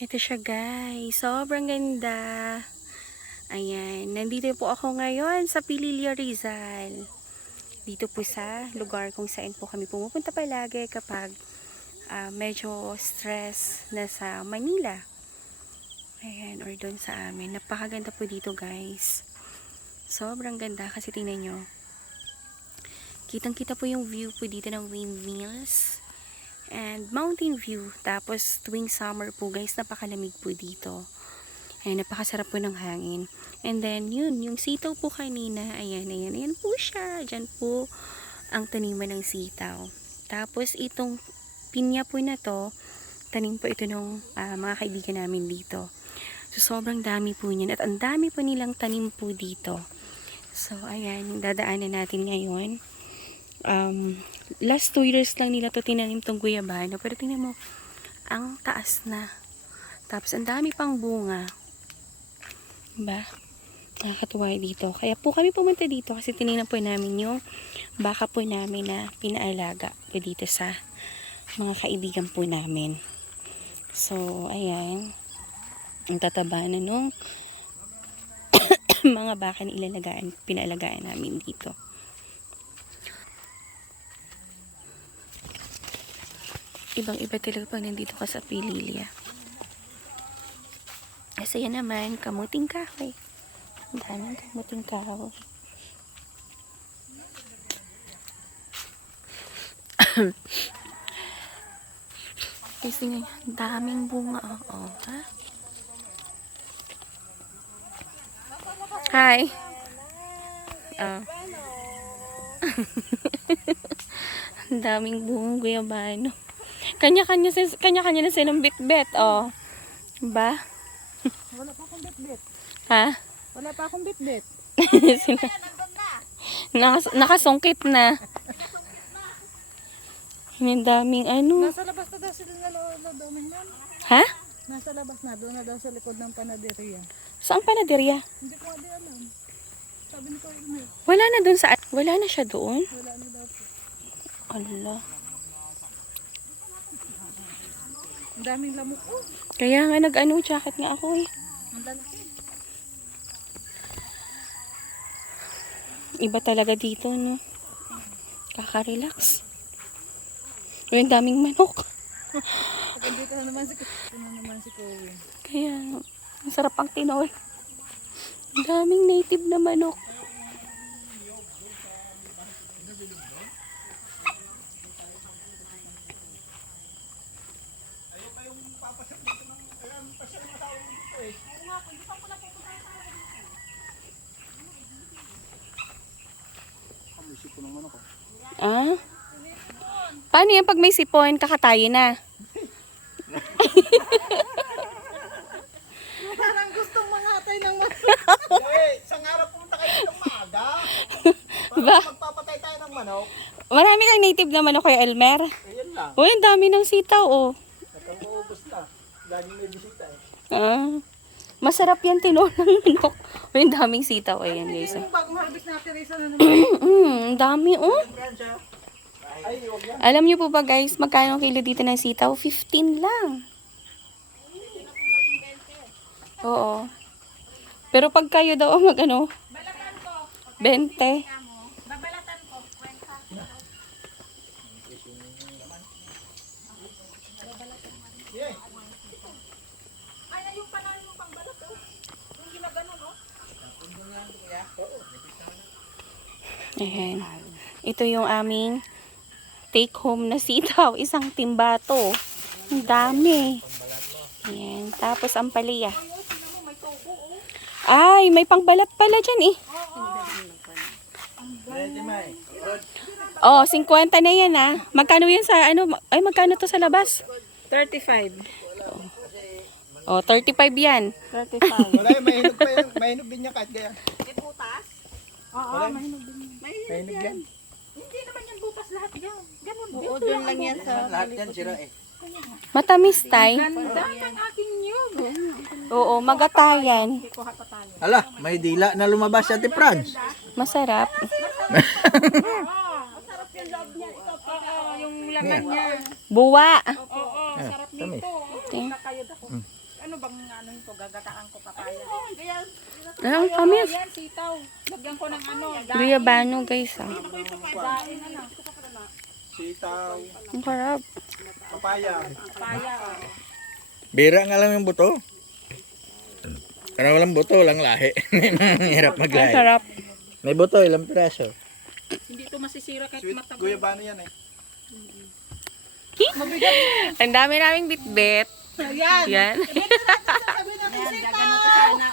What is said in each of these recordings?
Ito siya guys. Sobrang ganda. Ayan. Nandito po ako ngayon sa Pililya Rizal. Dito po sa lugar kung saan po kami pumupunta palagi kapag ah, medyo stress na sa Manila. Ayan. Or doon sa amin. Napakaganda po dito guys. Sobrang ganda kasi tingnan nyo. Kitang kita po yung view po dito ng windmills and mountain view. Tapos tuwing summer po guys, napakalamig po dito. Ayan, napakasarap po ng hangin. And then yun, yung sitaw po kanina, ayan, ayan, ayan po siya. Diyan po ang taniman ng sitaw. Tapos itong pinya po na to, tanim po ito ng ah, mga kaibigan namin dito. So sobrang dami po niyan at ang dami po nilang tanim po dito. So ayan, yung dadaanan natin ngayon um, last two years lang nila to tinanim tong guyabano. Pero tingnan mo, ang taas na. Tapos, ang dami pang bunga. Diba? Nakakatuwa dito. Kaya po kami pumunta dito kasi tinignan po namin yung baka po namin na pinaalaga po dito sa mga kaibigan po namin. So, ayan. Ang tataba na nung mga baka na ilalagaan, pinaalagaan namin dito. Ibang iba talaga pag nandito ka sa Pililya. Kasi yan naman, kamuting kahoy. Ang daming kamuting kahoy. Kasi nga, daming bunga. Oo, ha? Hi. Oh. ang daming bunga guyabano. Kanya-kanya kanya-kanya na silang bit-bit, oh. Ba? Wala pa akong bitbit. Ha? Wala pa akong bitbit. Sila. Nakas- nakasungkit na. Ang daming ano. Nasa labas na daw sila na lolo domin nun. Ha? Nasa labas na, doon na daw sa likod ng panaderia. Saan panaderya? Hindi ko nga di alam. Sabi ni "Ine, Wala na doon sa... Wala na siya doon? wala na daw po. Allah. Ang daming lamok. Oh, Kaya nga nag-ano, jacket nga ako eh. ang lalaki. Iba talaga dito, no? Kaka-relax. Ang daming manok. Dito na naman si Dito na naman si Chloe. Kaya, ang sarap ang tinol. Ang daming native na manok. Ah? Paano yan pag may sipon, kakatayin na? Parang gustong mangatay ng manok. Eh, isang araw pumunta kayo ng maaga. Ba? Para magpapatay tayo ng manok. Marami kang native na manok kay Elmer. Eh, yun lang. Uy, ang dami ng sitaw, oh. Nagkamuubos na. Laging may bisita eh. Ah, masarap yan tinolang manok. Ang daming sitaw. Ayan, guys. Yung bagong harvest na Teresa na naman. Ang dami, oh. Alam niyo po ba, guys, magkano kilo dito ng sitaw? 15 lang. Oo. Pero pag kayo daw ang mag ano, 20. Ayan. Ito yung aming take home na sitaw. Isang timbato. Ang dami. Ayan. Tapos ang palaya. Ay, may pangbalat pala dyan eh. Oh, 50 na yan ah. Magkano yan sa ano? Ay, magkano to sa labas? 35. Oh, 35 yan. 35. Wala mahinog pa yun. Mahinog din niya kahit kaya. Oo, mahinog din. Mahinog yan. Hindi naman yan butas lahat yan. Ganun. Oo, doon lang yan sa Lahat yan sira eh. Matamis tay. Ganda ng aking nyug. Oo, magatayan. Kuha pa tayo. Hala, may dila na lumabas sa Ate Franz. Masarap. Masarap yung loob niya. Ito pa. yung laman niya. Buwa. Oo, Ah, sarap nito. Ting. Kakayod ako. Ano bang ano ito? Gagataan ko papaya. Ang tamis. Yan, sitaw. Lagyan ko ng ano. Guyabano guys ah. Sitaw, Ang karap. papaya. Papaya. Bira nga lang yung buto. Karena walang buto, walang lahi. Hirap Ang maglahi. sarap. May buto, ilang piraso. Hindi ito masisira kahit Sweet matagal. guyabano yan eh. Ang dami naming bitbit. Ayan. Yan. Sabi natin sitaw. Sana,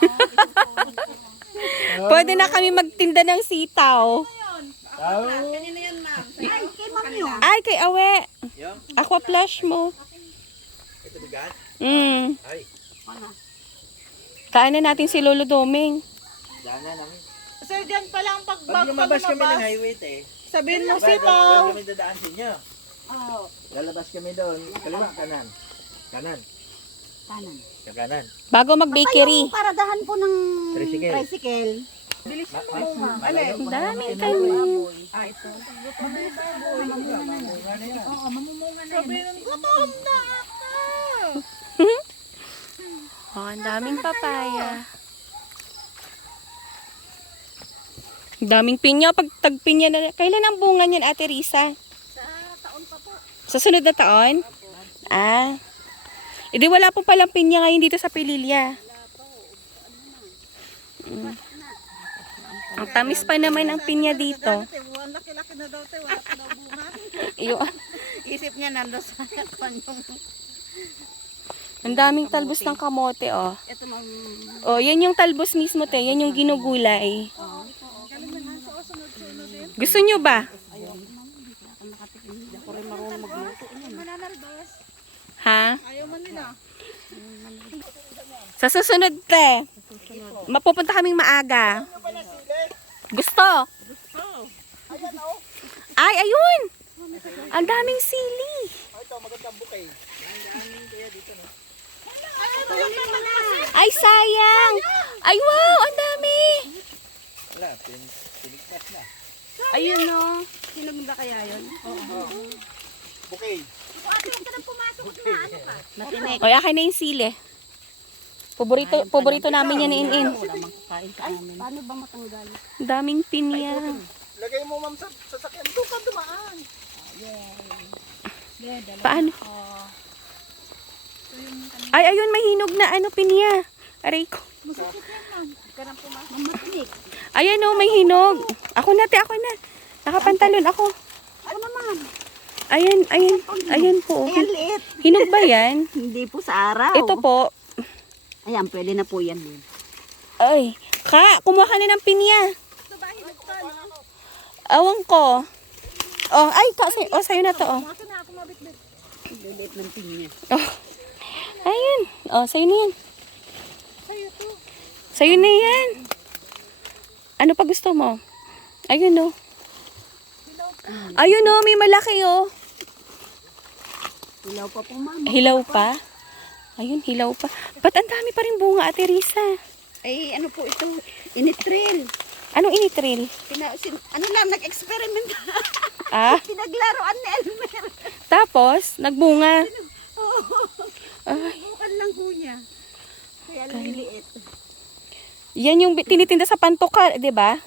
oh. Pwede na kami magtinda ng sitaw. Kanina yan, ma'am. Ay, kay Awe. Yung? Aqua plush mo. Ito bigat? Mm. Ay, Kain na natin si Lolo Doming. dana namin. Sir, dyan pa lang pag Pag lumabas kami ng highway eh. Sabihin mo Sitaw. sitaw. kami dadaan sa inyo. Lalabas kami doon. Kaliwa, kanan. Kanan. Kanan. Sa kanan. Bago mag-bakery. Yung paradahan po ng Tricycle. Bilis mo Ma- mo, ma'am. malayo Ang daming tanim. Ah, ito. Oo, mamumunga na. Sabihin ng gutom na ako. Oh, ang daming papaya. Ang daming pinya. Pag tagpinya na. Kailan ang bunga niyan, Ate Risa? Sa taon pa po. Sa sunod na taon? Ah. Hindi wala po palang pinya ngayon dito sa Pililya. Mm. Ang tamis pa naman ang pinya dito. Ang laki-laki na daw, te. Wala pa daw bunga. Iyo. Isip niya nando sa kanyang. Ang daming talbos ng kamote, oh. Ito ma'am. Oh, yan yung talbos mismo, te. Yan yung ginugulay. Gusto nyo ba? Ako rin marunong magluto. Ha? Ayaw man nila. Sa susunod, te. Mapupunta kaming maaga. Gusto? Ay, ayun! Ang daming sili. Ito, magandang bukay. Ay, sayang! Ay, wow! Ang dami! Wala, pin pinigtas na. Ayun, no. Sinog ba kaya yun? Bukay. Matinik. O, akin na yung sili. Paborito, paborito namin yan ni In-In. Paano ba matanggal? Ang daming pinya. Lagay mo ma'am sa sasakyan. Doon ka dumaan. Paano? Ay, ayun, may hinog na ano, pinya. Aray ko. Ayan o, may hinog. Ako na, te, ako na. Nakapantalon ako. Ano naman? Ayan, ayan, ayan po. Ay, ang liit. Hinog ba yan? Hindi po sa araw. Ito po. Ayan, pwede na po yan. Ay, ka, kumuha ka na ng pinya. Awang ko. Oh, ay, ka, say, oh, sa'yo na to, oh. Liit ng pinya. Oh. Ayun. Oh, sa'yo na yan. Sa'yo na yan. Ano pa gusto mo? Ayun, oh. Ayun, oh, may malaki, oh. Ilaw pa po ma'am. Hilaw pa? Ayun, hilaw pa. Ba't ang dami pa rin bunga, Ate Risa? Ay, ano po ito? Initril. Anong initril? Pina, sin, ano lang, nag-experiment. Ah, Pinaglaruan ni Elmer. tapos, nagbunga. Ay, Bukan lang po niya. Kaya lang liliit. yan yung tinitinda sa pantoka, di ba?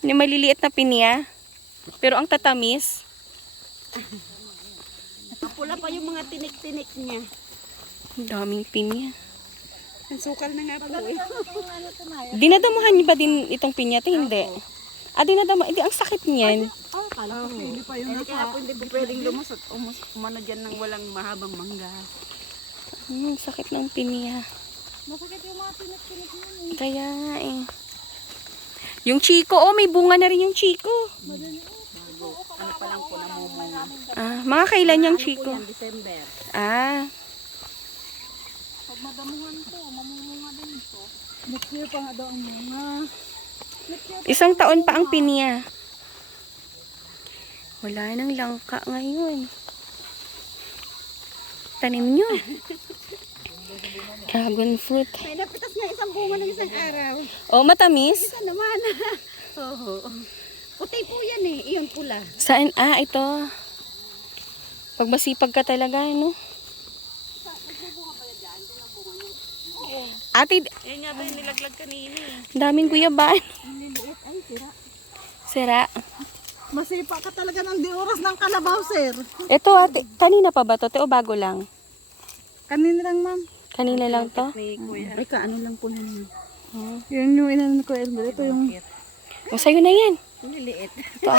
Yung maliliit na pinya. Pero ang tatamis. Pula pa yung mga tinik-tinik niya. Ang daming pinya. Ang sukal na nga po eh. Dinadamuhan niyo ba din itong pinya? Ito hindi. Ah, dinadama. Hindi, ang sakit niyan. Oh, kala ko. Hindi pa yung Eh, nasa. kaya hindi po pwedeng lumusot. Umus, umano dyan ng walang mahabang mangga. Hmm, sakit ng pinya. Masakit yung mga tinik-tinik mo. Kaya nga eh. Yung chiko, oh, may bunga na rin yung chiko. Ano pa lang po namumunga. Ah, mga kailan yung Ano po chiko? yan, December. Ah, Pag madamuhan ko, mamumunga din ito. Next year pa nga daw ang mga. isang taon pa ang pinya. Wala nang langka ngayon. Tanim nyo. Dragon fruit. May napitas nga isang bunga ng isang araw. Oh, matamis. Isa naman. Oo. Puti po yan eh. Iyon pula. Saan? Ah, ito. Pag masipag ka talaga, no? Ate, Yan yata yung nilaglag kanina eh. daming guyaban. Ang liliit. Ay, sira. Sira. Masipa ka talaga ng di oras ng kalabaw, sir. Ito ate, kanina pa ba to? Te, o bago lang? Kanina lang, ma'am. Kanina lang to? Ay, kaano lang po yun. Oh. Yun yung inano ko, Elmer. Ito yung O, sa'yo na yan. liliit.